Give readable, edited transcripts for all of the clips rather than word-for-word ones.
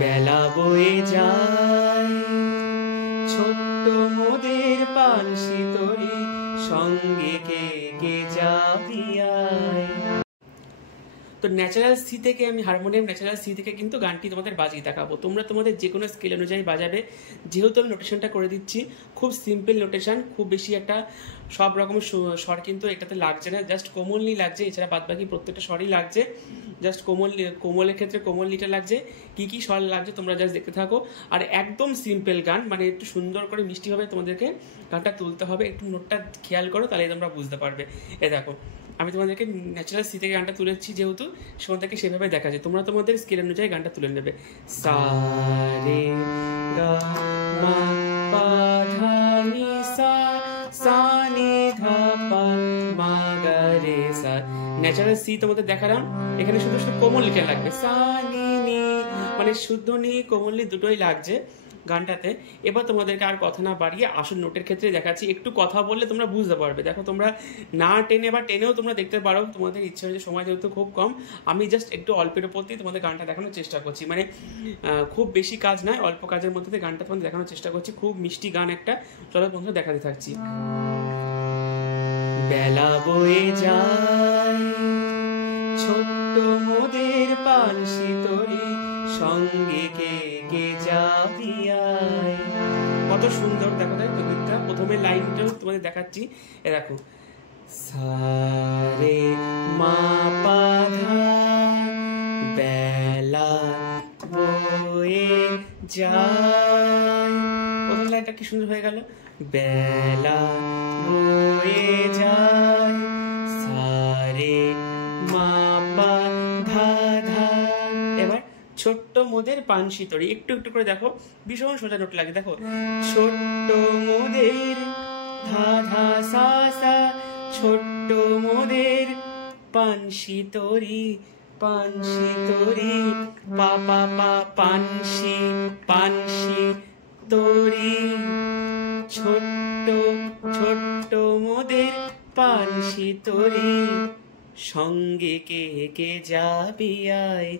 বেলা বয়ে যায় ছোট্ট মোদের পানসি তরি সঙ্গে কে কে যাবি আয়। তো ন্যাচারাল সি থেকে আমি হারমোনিয়াম ন্যাচারাল সি থেকে কিন্তু গানটি তোমাদের বাজিয়ে দেখাবো। তোমরা তোমাদের যে কোনো স্কেল অনুযায়ী বাজাবে। যেহেতু আমি নোটেশনটা করে দিচ্ছি, খুব সিম্পল নোটেশন, খুব বেশি একটা সব রকমের স্বর কিন্তু এটাতে লাগছে না, জাস্ট কোমলনি লাগছে, এছাড়া বাদ বাকি প্রত্যেকটা স্বরই লাগছে। জাস্ট কোমলের ক্ষেত্রে কোমলনিটা লাগছে, কী কী স্বর লাগছে তোমরা জাস্ট দেখতে থাকো। আর একদম সিম্পল গান, মানে একটু সুন্দর করে মিষ্টিভাবে তোমাদেরকে গানটা তুলতে হবে, একটু নোটটা খেয়াল করো, তাহলে তোমরা বুঝতে পারবে। এ দেখো আমি তোমাদেরকে ন্যাচারাল সি থেকে গানটা তুলেছি, যেহেতু সেখান থেকে সেভাবে দেখা যায়, তোমরা তোমাদের স্কেল অনুযায়ী গানটা তুলে নেবে। সা রে গা মা পা ধা নি সা, সা নি ধা পা মা গা রে সা। ন্যাচারাল সি তোমাদের দেখালাম, এখানে শুধু শুধু কোমলনিটা লাগবে, সা নি নি, মানে শুদ্ধ নি কোমলনি দুটোই লাগছে গানটাতে। এবার তোমাদেরকে আর কথা না বাড়িয়ে আসল নোটের ক্ষেত্রে দেখাচ্ছি, একটু কথা বললে তোমরা বুঝতে পারবে। দেখো তোমরা না টেনে বা টেনেও তোমরা দেখতে পারো, তোমাদের ইচ্ছে হয়েছে, সময় যেহেতু খুব কম, আমি জাস্ট একটু অল্পের উপর দিয়ে তোমাদের গানটা দেখানোর চেষ্টা করছি, মানে খুব বেশি কাজ নয়, অল্প কাজের মধ্যে দিয়ে গানটা তোমাদের দেখানোর চেষ্টা করছি। খুব মিষ্টি গান একটা, চলো বন্ধুরা দেখাতে থাকছি। বেলা বয়ে যায় ছোট্ট মোদের পানসি তরি সঙ্গে কে কে যাবি আয়। কত সুন্দর দেখো, তাই তো গীতটা। প্রথমে লাইনটাও তোমাদের দেখাচ্ছি, এ দেখো, সা রে মা পা ধা, বেলা বয়ে যায়। প্রথম লাইনটা কি সুন্দর হয়ে গেল, বেলা বয়ে যায়, সা রে মা পা ধা ধা। এবার ছোট্ট মোদের পানসি তরি, একটু একটু করে দেখো, ভীষণ সোজা নোট লাগে। দেখো ছোট্ট মোদের ধা ধা সা সা, ছোট্ট মোদের পানসি তরি, পানসি তরি পা পা পা, পানসি পানসি তরি, ছোট্ট ছোট্ট মোদের পানসি তরি সঙ্গে কে কে যাবি আয়,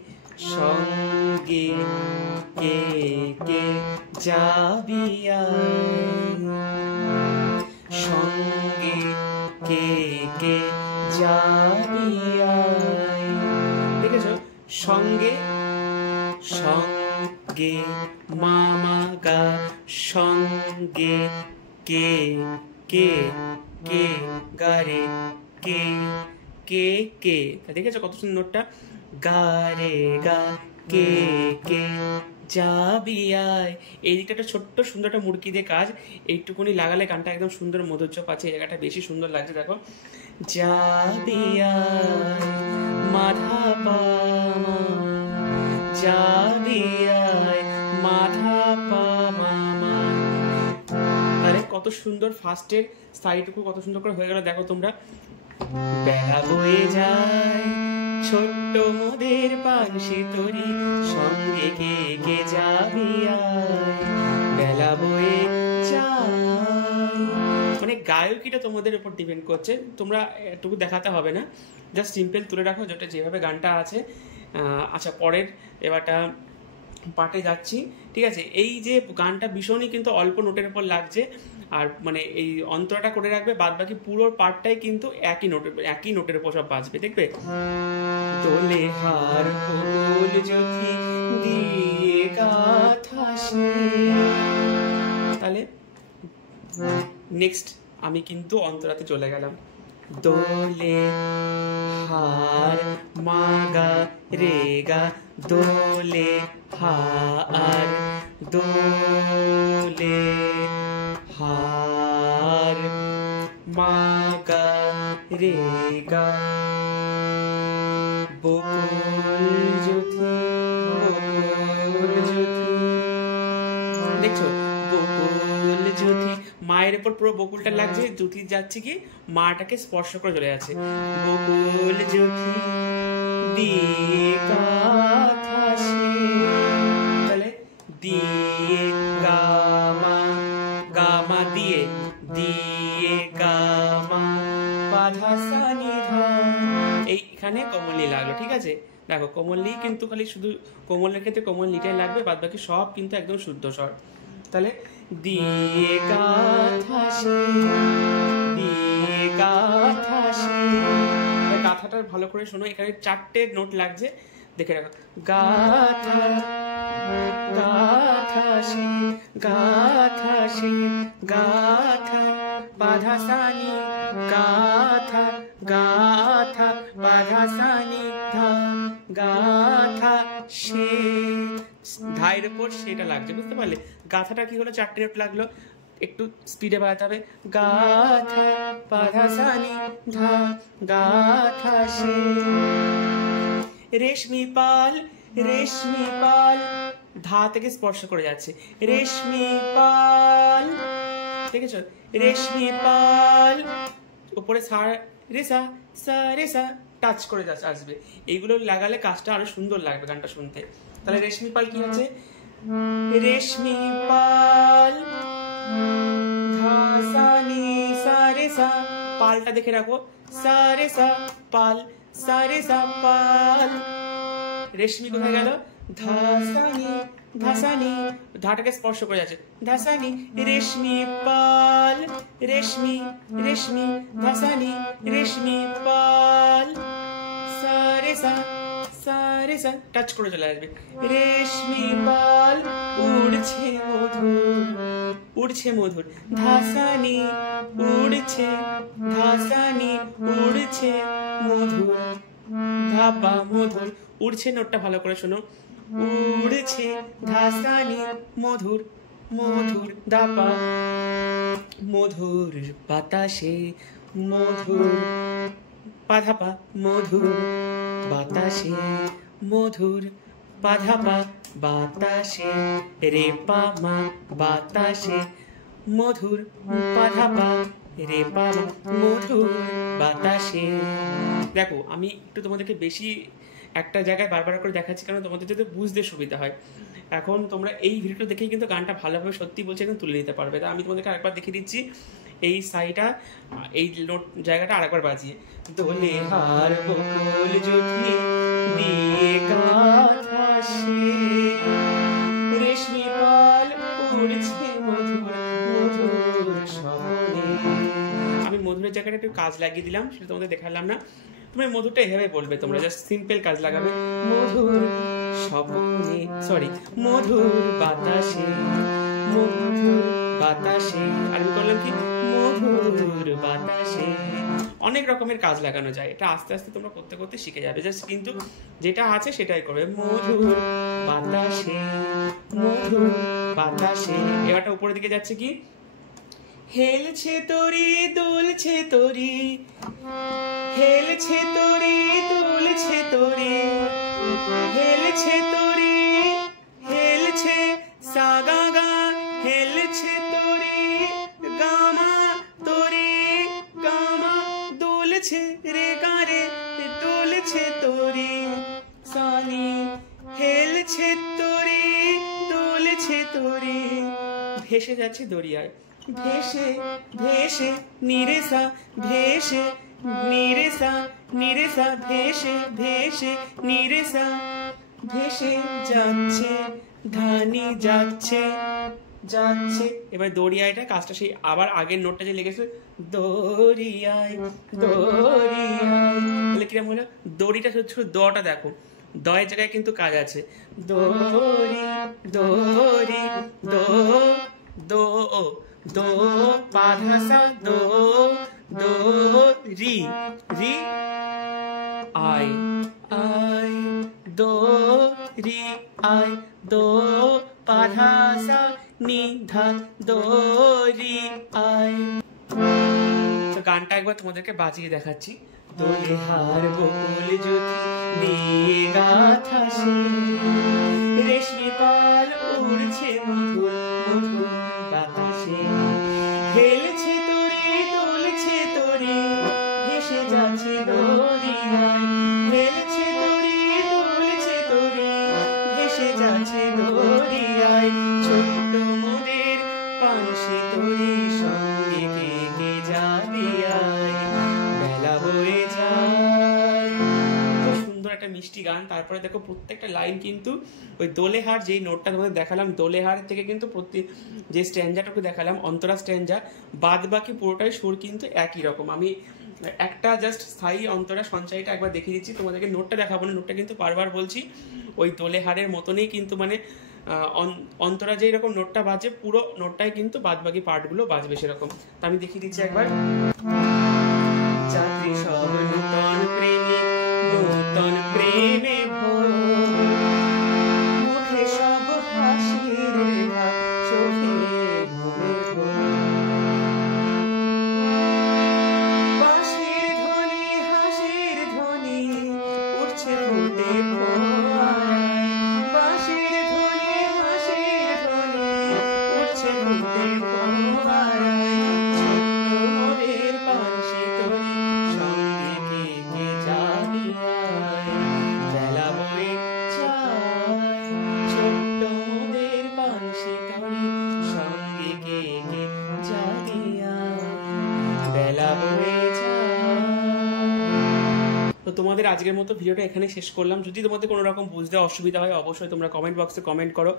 সঙ্গে কে কে যাবি আয়, সঙ্গে কে কে যাবি আয়। দেখেছো, সঙ্গে সঙ্গে মামা গা, সঙ্গে কে কে কে গা রে কে কে কে। দেখেছো কত সুন্দর নোটটা, গা রে গা কে কে যাবি আয়। এই দিকটা একটা ছোট্ট সুন্দর একটা মুড়কি দিয়ে কাজ, এইটুকুনি লাগালে গানটা একদম সুন্দর মধুর্য পাচ্ছে, এই জায়গাটা বেশি সুন্দর লাগছে। দেখো যাবি আয় মাধা পা মা, যাবি আয় মাধা পা মা মা। তাহলে কত সুন্দর ফার্স্টের সাইডটুকু কত সুন্দর করে হয়ে গেল, দেখো তোমরা। বেলা বয়ে যায় ছোট্ট মোদের পানসি তরি সঙ্গে কে কে যাবি আয়, বেলা বয়ে যায়। মানে গায়কিটা তোমাদের উপর ডিপেন্ড করছে, তোমরা এটুকু দেখাতে হবে না, জাস্ট সিম্পল তুলে রাখো যেটা যেভাবে গানটা আছে। আচ্ছা, পরের এবারটা পার্টে যাচ্ছি, ঠিক আছে। এই যে গানটা ভীষণই কিন্তু অল্প নোটের উপর লাগছে, আর মানে এই অন্তরাটা করে রাখবে, বাদ বাকি পুরো পার্টটাই কিন্তু একই নোটের উপর সব বাজবে, দেখবে। দোলে হার বকুল জ্যোতি দিয়ে গাথা সে। তাহলে নেক্সট আমি কিন্তু অন্তরাতে চলে গেলাম। দোলে হার মা গা রে গা, দোলে হার, দোলে হার মা গা রে গা, বকুল জ্যোতি বকুল জ্যোতি। দেখছো বকুল জ্যোতি, মায়ের উপর পুরো বকুলটা লাগছে, জ্যোতি যাচ্ছে কি মাটাকে স্পর্শ করে চলে যাচ্ছে। বকুল জ্যোতি দিয়ে গাথা সে, তাহলে দিয়ে গামা, গামা দিয়ে, দিয়ে গামা পাধা সা নি ধা। এইখানে কোমল লাগলো, ঠিক আছে? দেখো কোমল লি কিন্তু খালি শুধু কোমলের ক্ষেত্রে কোমল লিটাই লাগবে, বাদ বাকি সব কিন্তু একদম শুদ্ধ স্বর। তাহলে দিয়ে গাথা সে, দিয়ে গাথা সে। গাথাটা ভালো করে শোনো, এখানে 4টে নোট লাগছে, দেখে রাখো। গাথা গাথা সে, গাথা সে, গাথা বাধা সানি, গাথা গাথা বাধা সানি ধা, গাথা সে। ধায়ের উপর সেটা লাগছে, বুঝতে পারলে? গাথাটা কি হলো, 4টে নোট লাগলো, একটু স্পিডে বাজাতে হবে। গাথা বাধা সানি ধা, গাথা সে। রেশমি পাল, রেশমি পাল, ধা থেকে স্পর্শ করে যাচ্ছে। রেশমি পাল, দেখেছো? রেশমি পাল, উপরে সা রেসা, সা রেসা টাচ করে আসবে। এইগুলো লাগালে কাজটা আরো সুন্দর লাগবে গানটা শুনতে। তাহলে রেশমি পাল কি হচ্ছে? রেশমি পাল ধা সা নি সা রে সা, পালটা দেখে রাখো, সা রে সা পাল, সা রে সা পাল। রেশমি কোথায় গেল? ধাসানি, ধাসানি, ধাটাকে স্পর্শ করে যাচ্ছে। ধাসানি, রেশমি পাল, রেশমি, রেশমি, ধাসানি, রেশমি পাল, সা রে সা, সা রে সা টাচ করে চলে আসবে। রেশমি পাল উড়ছে মধুর, উড়ছে মধুর, ধাসানি উড়ছে, ধাসানি উড়ছে মধুর, ধাপা মধুর। উড়ছে নোটটা ভালো করে শোনো, উড়ছে ধাসানি মধুর, মধুর ধাপা, মধুর বাতাসে, মধুর পাধাপা, মধুর বাতাসে, মধুর পাধাপা, বাতাসে রে পা মা, বাতাসে মধুর পাধাপা রে পা মা, মধুর বাতাসে। দেখো আমি একটু তোমাদেরকে বেশি একটা জায়গায় বারবার করে দেখাচ্ছি, কারণ তোমাদের যাতে বুঝতে সুবিধা হয়। এখন তোমরা এই ভিডিওটা দেখেই কিন্তু গানটা ভালোভাবে সত্যি বলছে কিন্তু তুলে নিতে পারবে। তা আমি তোমাদেরকে আরেকবার দেখিয়ে দিচ্ছি এই সাইটা, এই নোট জায়গাটা আরেকবার বাজিয়ে। দোলে হার বকুল জ্যোতি দিয়ে গাথা সে, রেশমি পাল উড়ছে মধুর, মধুর স্বপ্নে। আমি মধুরের জায়গাটা একটু কাজ লাগিয়ে দিলাম, সেটা তোমাদের দেখালাম না। তুমি মধুরটা এভাবে বলবে, তোমরা জাস্ট সিম্পল কাজ লাগাবে। মধুর স্বপ্নে, সরি, মধুর বাতাসে, মধুর বাতাসে। আর আমি করলাম কি, মধুর বাতাসে। অনেক রকমের কাজ লাগানো যায়, এটা আস্তে আস্তে তোমরা করতে করতে শিখে যাবে। জাস্ট কিন্তু যেটা আছে সেটাই করবে। মধুর বাতাসে, মধুর বাতাসে। এবারটা উপরের দিকে যাচ্ছে কি, হেলছে তরি দুলছে তরি, হেলছে তরি দুলছে তরি, হেলছে তরি, হেলছে সা গা গা, হেলছে তরি গামা তরি, গামা দুলছে রে গা রে, দুলছে তরি সানি, হেলছে তরি দুলছে তরি, ভেসে যাচ্ছে দরিয়ায়। ভেসে ভেসে নিরেসা, ভেসে নিরেসা, নিরেসা ভেসে ভেসে নিরেসা, ভেসে যাচ্ছে ধানি যাচ্ছে, যাচ্ছে। এবার দরিয়াটা কাজটা সেই আবার আগের নোটটা যে লেগেছে, দরিয়ায় দরিয়ায়, তাহলে কিরকম হলো? দড়িটা শুধু দটা দেখো, দয়ের জায়গায় কিন্তু কাজ আছে। দড়ি দড়ি দো দো দো পাধাসা দো দো রি রি আই আই দো রি আই দো পাধাসা নি ধা দো রি আই। তো গানটা একবার তোমাদেরকে বাজিয়ে দেখাচ্ছি। দোলে হার বকুল জ্যোতি দিয়ে গাথা সে, রেশমি পাল উড়ছে মধুর, মধুর বাতাসে, হেলছে তরি দুলছে তরি, ভেসে যাচ্ছে দরিয়ায়, হেলছে তরি দুলছে তরি, ভেসে যাচ্ছে দরিয়ায়। ছোট্ট মোদের পানসি তরি সঙ্গে কে কে যাবি আয়, বেলা বয়ে যায়, মিষ্টি গান। তারপরে দেখো প্রত্যেকটা লাইন কিন্তু ওই দোলেহার যেই নোটটা তোমাদের দেখালাম, দোলেহার থেকে কিন্তু যে স্ট্যান্ডারটাকে দেখালাম অন্তরা স্ট্যান্ডা, বাদ বাকি পুরোটাই সুর কিন্তু একই রকম। আমি একটা জাস্ট স্থায়ী অন্তরা সঞ্চয়টা একবার দেখিয়ে দিচ্ছি তোমাদেরকে, নোটটা দেখাবো না, নোটটা কিন্তু বারবার বলছি ওই দোলেহারের মতনই কিন্তু মানে অন্তরা যেই রকম নোটটা বাজে পুরো নোটটাই কিন্তু বাদ বাকি পার্টগুলো বাজবে সেরকম। তা আমি দেখিয়ে দিচ্ছি একবার। যাত্রী সব নূতন প্রেমিক, নূতন প্রেমে ভোর, মুখে সব হাসির রেখা, চোখে ঘুমের ঘোর। বাঁশির ধ্বনি হাসির ধ্বনি উঠছে ফুটে ফোয়ারায়, বাঁশির ধ্বনি হাসির ধ্বনি উঠছে ফুটে ফোয়ারায়। ছোট্ট মোদের পানসি তরি সঙ্গে কে কে যাবি আয়, বেলা বয়ে যায়। ছোট্ট মোদের পানসি তরি সঙ্গে কে কে যাবি আয়, বেলা বয়ে যায়। তো তোমাদের আজকের মতো ভিডিওটা এখানে শেষ করলাম। যদি তোমাদের কোনো রকম বুঝতে অসুবিধা হয় অবশ্যই তোমরা কমেন্ট বক্সে কমেন্ট করো,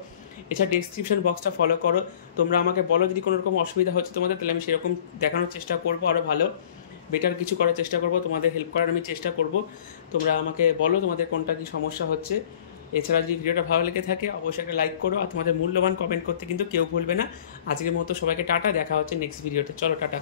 এছাড়া ডেসক্রিপশন বক্সটা ফলো করো। তোমরা আমাকে বলো যদি কোনো রকম অসুবিধা হচ্ছে তোমাদের, তাহলে আমি সেরকম দেখানোর চেষ্টা করবো, আরও ভালো বেটার কিছু করার চেষ্টা করবো, তোমাদের হেল্প করার আমি চেষ্টা করব। তোমরা আমাকে বলো তোমাদের কোনটা কি সমস্যা হচ্ছে। এছাড়া যদি ভিডিওটা ভালো লেগে থাকে অবশ্যই একটা লাইক করো, আর তোমাদের মূল্যবান কমেন্ট করতে কিন্তু কেউ ভুলবে না। আজকের মতো সবাইকে টাটা, দেখা হচ্ছে নেক্সট ভিডিওতে। চলো টাটা।